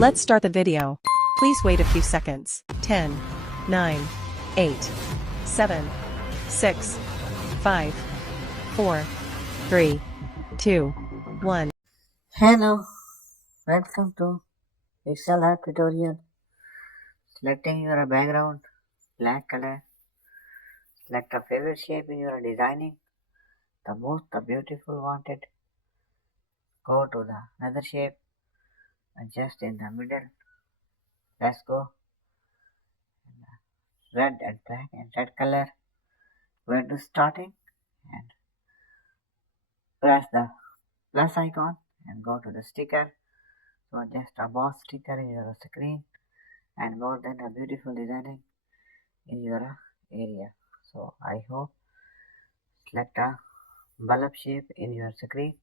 Let's start the video. Please wait a few seconds. 10, 9, 8, 7, 6, 5, 4, 3, 2, 1. Hello, welcome to PSArt tutorial. Selecting your background, black color. Select a favorite shape in your designing. The beautiful wanted. Go to the another shape and just in the middle. Let's go. Red and black and red color. Go to starting and press the plus icon and go to the sticker. So just a boss sticker in your screen and more than a beautiful designing in your area. So I hope select a bulb shape in your screen